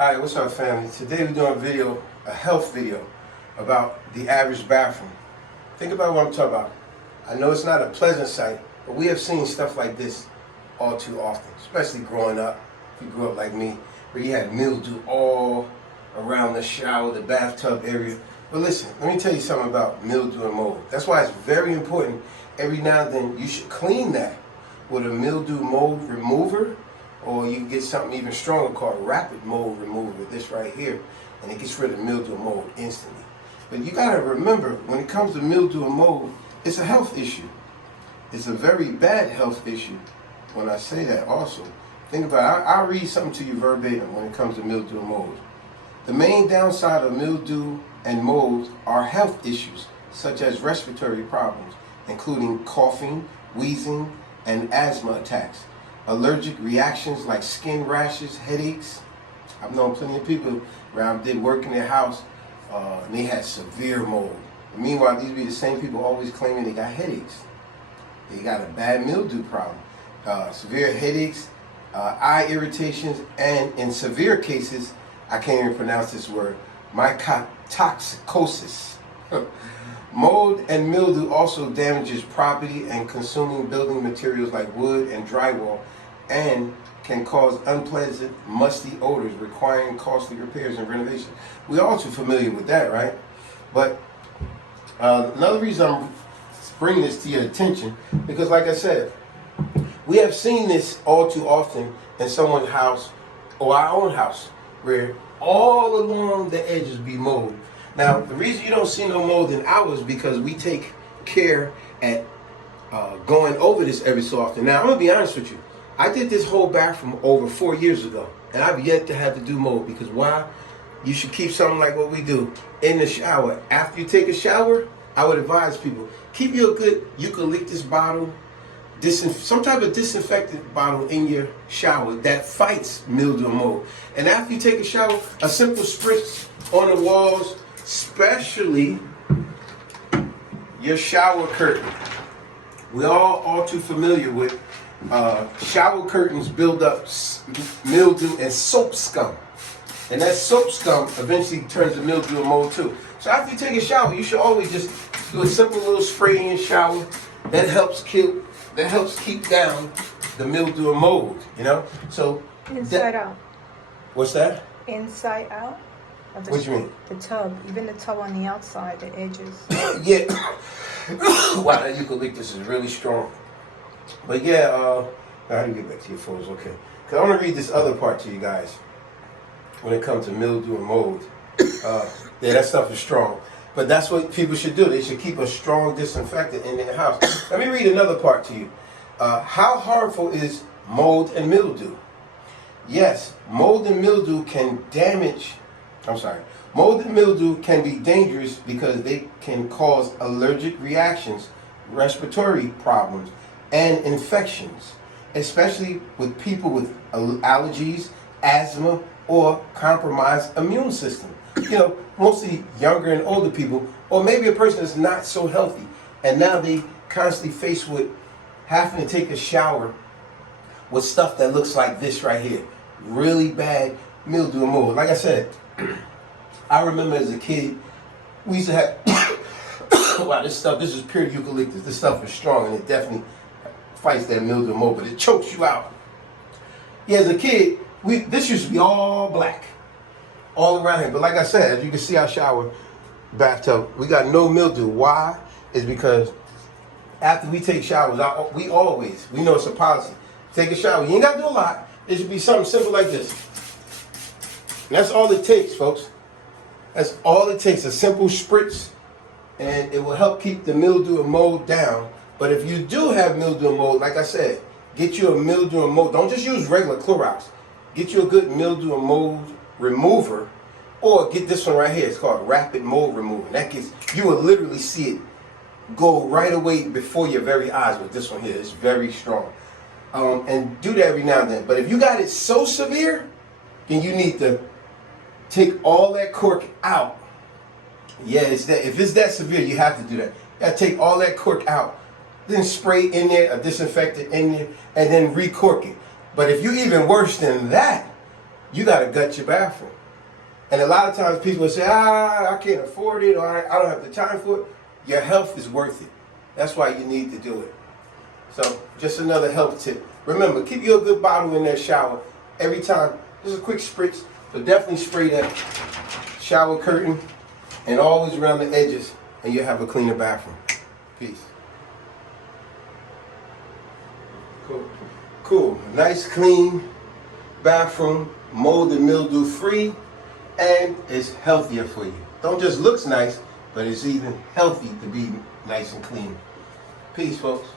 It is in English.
Alright, what's up family? Today we're doing a health video about the average bathroom. Think about what I'm talking about. I know it's not a pleasant sight, but we have seen stuff like this all too often, especially growing up. If you grew up like me, where you had mildew all around the shower, the bathtub area. But listen, let me tell you something about mildew and mold. That's why it's very important. Every now and then you should clean that with a mildew mold remover, or you can get something even stronger called rapid mold remover, this right here, and it gets rid of mildew and mold instantly. But you gotta remember, when it comes to mildew and mold, it's a health issue. It's a very bad health issue when I say that also. Think about it, I'll read something to you verbatim when it comes to mildew and mold. The main downside of mildew and mold are health issues, such as respiratory problems, including coughing, wheezing, and asthma attacks. Allergic reactions like skin rashes, headaches. I've known plenty of people where I did work in their house and they had severe mold. And meanwhile, these be the same people always claiming they got headaches. They got a bad mildew problem. Severe headaches, eye irritations, and in severe cases, I can't even pronounce this word, mycotoxicosis. Mold and mildew also damages property and consuming building materials like wood and drywall, and can cause unpleasant, musty odors requiring costly repairs and renovation. We're all too familiar with that, right? But another reason I'm bringing this to your attention, because like I said, we have seen this all too often in someone's house or our own house, where all along the edges be mold. Now, the reason you don't see no mold in ours is because we take care at going over this every so often. Now, I'm going to be honest with you. I did this whole bathroom over 4 years ago, and I've yet to have to do mold, because why? You should keep something like what we do in the shower. After you take a shower, I would advise people, keep your good eucalyptus bottle, some type of disinfectant bottle in your shower that fights mildew and mold. And after you take a shower, a simple spritz on the walls, especially your shower curtain. We're all too familiar with shower curtains build up mildew and soap scum. And that soap scum eventually turns to mildew and mold too. So after you take a shower, you should always just do a simple little spray in your shower. That helps keep down the mildew and mold, you know? So inside out. What's that? Inside out? What do you mean? The tub, even the tub on the outside, the edges. Yeah. Wow, that eucalyptus is really strong. But yeah, how do you get back to your photos? Okay. Because I want to read this other part to you guys when it comes to mildew and mold. Yeah, that stuff is strong. But that's what people should do. They should keep a strong disinfectant in their house. Let me read another part to you. How harmful is mold and mildew? Yes, mold and mildew can Mold and mildew can be dangerous because they can cause allergic reactions, respiratory problems, and infections, especially with people with allergies, asthma, or compromised immune system. You know, mostly younger and older people, or maybe a person that's not so healthy, and now they constantly faced with having to take a shower with stuff that looks like this right here. Really bad mildew and mold. Like I said, I remember as a kid, we used to have, wow, this is pure eucalyptus. This stuff is strong, and it definitely fights that mildew and mold, but it chokes you out. Yeah, as a kid, this used to be all black, all around here. But like I said, as you can see our shower bathtub, we got no mildew. Why? Is because after we take showers, we know it's a policy. Take a shower. You ain't got to do a lot. It should be something simple like this. And that's all it takes, folks. That's all it takes, a simple spritz, and it will help keep the mildew and mold down. But if you do have mildew and mold, like I said, get you a mildew and mold. Don't just use regular Clorox. Get you a good mildew and mold remover, or get this one right here. It's called rapid mold remover. That gets, you will literally see it go right away before your very eyes with this one here. It's very strong. And do that every now and then. But if you got it so severe, then you need to take all that cork out. Yeah, if it's that severe, you have to do that. You gotta take all that cork out, then spray in there, a disinfectant in there, and then recork it. But if you're even worse than that, you got to gut your bathroom. And a lot of times people will say, I can't afford it, or I don't have the time for it. Your health is worth it. That's why you need to do it. So just another health tip. Remember, keep you a good bottle in that shower every time. Just a quick spritz. So definitely spray that shower curtain and always around the edges, and you'll have a cleaner bathroom. Peace. Cool. Cool. Nice, clean bathroom, mold and mildew free, and it's healthier for you. Don't just looks nice, but it's even healthy to be nice and clean. Peace, folks.